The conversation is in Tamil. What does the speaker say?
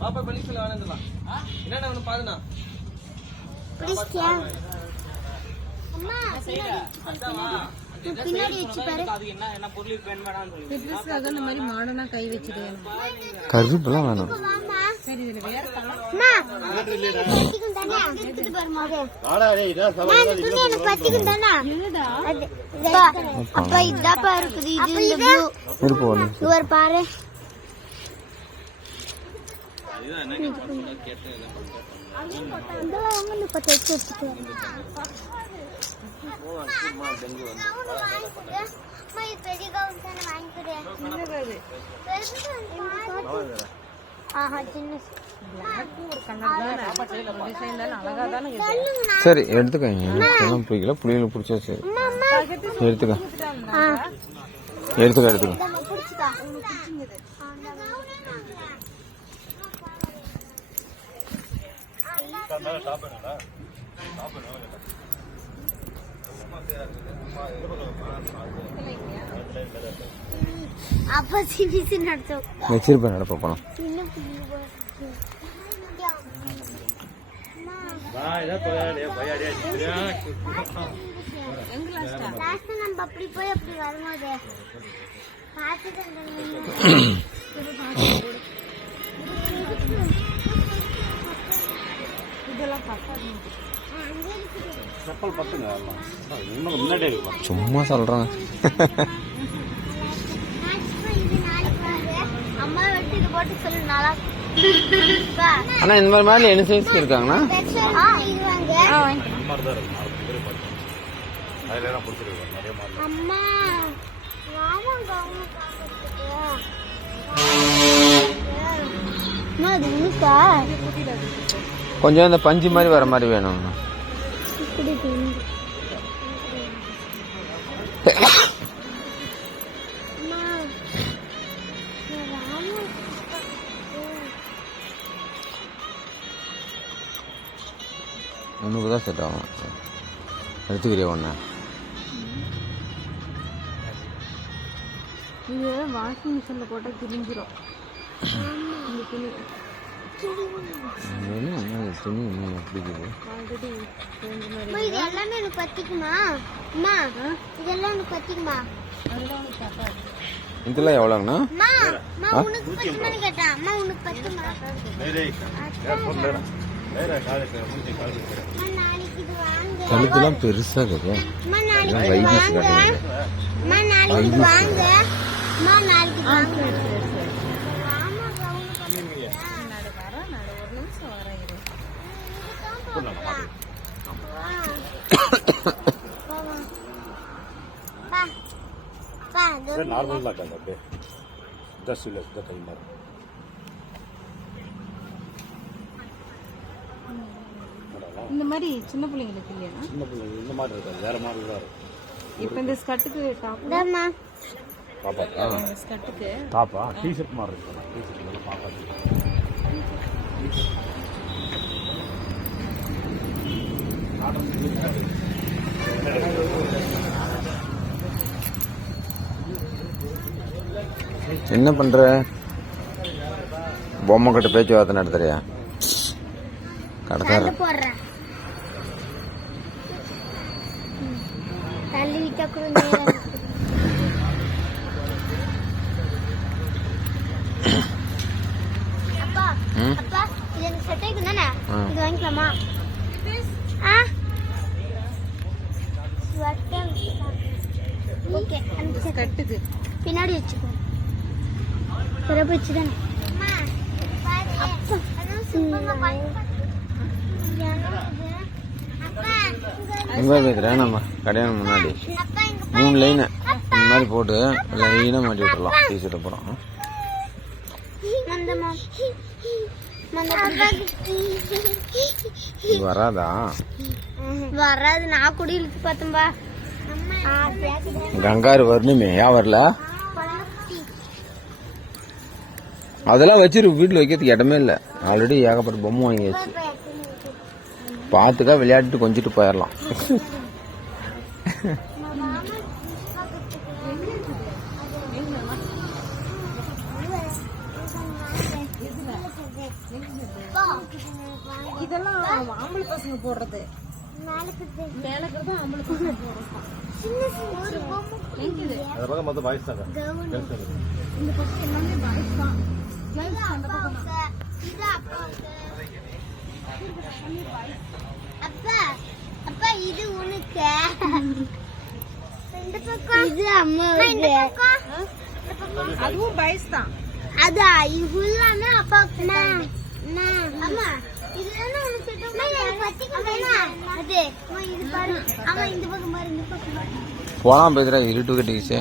பாப்பா பள்ளிக்கூட வேணாம் என்னடா ஒண்ணு பாருண்ணா கருப்புலாம் வேணும். பாரு சரி எடுத்துக்கங்க. எனக்கு பிடிக்கல, புளியில பிடிச்சா சரி எடுத்துக்க. அப்பா சிபிசி நடத்தோம் வச்சிருப்பேன் நடப்ப போலாம். நம்ம அப்படி போய் அப்படி வரும்போது சும்மா சொல்றேன். அம்மா வெட்டி இது போட்டு சொல்லு நல்லா. ஆனா இந்த மாதிரி என்ன சைஸ் இருக்காங்கண்ணா? அம்மா கொஞ்சம் இந்த பஞ்சு மாதிரி வர மாதிரி வேணும். ஒன்றுக்கு தான் செட் ஆகும். எடுத்துக்கிறியா ஒன்று? இது வாஷிங் மிஷினில் போட்டால் கிழிஞ்சிரும். துணி என்ன பிடிக்குது? இது எல்லாமே எனக்கு பத்திக்குமா? அம்மா இதெல்லாம் எனக்கு பத்திக்குமா? இதெல்லாம் எவ்வளோங்கண்ணா? உனக்கு பத்துமான்னு கேட்டேன். அம்மா உனக்கு பத்துமா? கழுத்துலாம் பெருசா இருக்குது. இந்த மாதிரி சின்ன பிள்ளைங்களுக்கு இல்லையா? சின்ன பிள்ளைங்க இந்த மாதிரி இருக்காது, வேற மாதிரி தான் இருக்கும். இப்போ இந்த ஸ்கர்ட்டுக்கு டாப் பாப்பா ஸ்கர்ட்டுக்கு டாப்பா டிஷர்ட் மாதிரி இருக்கு. டிஷர்ட் பாப்பா என்ன பண்ற? பொம்மை கிட்ட பேச்சுவார்த்தை நடத்துறியா? கடத்தார பின்னாடி வச்சுக்கோ. பிறப்பு வச்சுதானே நம்ம கல்யாணம் முன்னாடி 3 லைன் இந்த மாதிரி போட்டு லைனா மாட்டி விட்டுறலாம். டீஷர்ட் அப்புறம் வராதா? வராது. நான் கூட இழுத்து பார்த்தேன்பா. கங்காரு வரணுமே, ஏன் வரல? அதெல்லாம் வச்சிரு, வீட்டுல வைக்கிறதுக்கு இடமே இல்லை. ஆல்ரெடி ஏகப்பட்ட பொம்மை வாங்கியாச்சு. பார்த்துக்கா விளையாடிட்டு கொஞ்சிட்டு போயிடலாம். இதெல்லாம் ஆம்பளை பசங்க போடுறது. மேல இருக்கிறது ஆம்பளை பசங்க போடுறது. எங்க இது? இந்த பக்கம் எல்லாமே பாய்ஸ் தான். கேர்ள்ஸ் அந்த பக்கம் தான். அப்பா அப்பா இது உனக்கு இந்த பக்கம் இது அம்மா இந்த பக்கம் அதுவும் பாய்ஸ் தான். அதா இது எல்லாமே அப்பாவுக்கு அம்மா இதுதானே உனக்கு அது இது பாரு அம்மா இந்த பக்கம் பாரு இந்த பக்கம் போலாம் பேசுறா இருட்டு கட்டிக்கிச்சு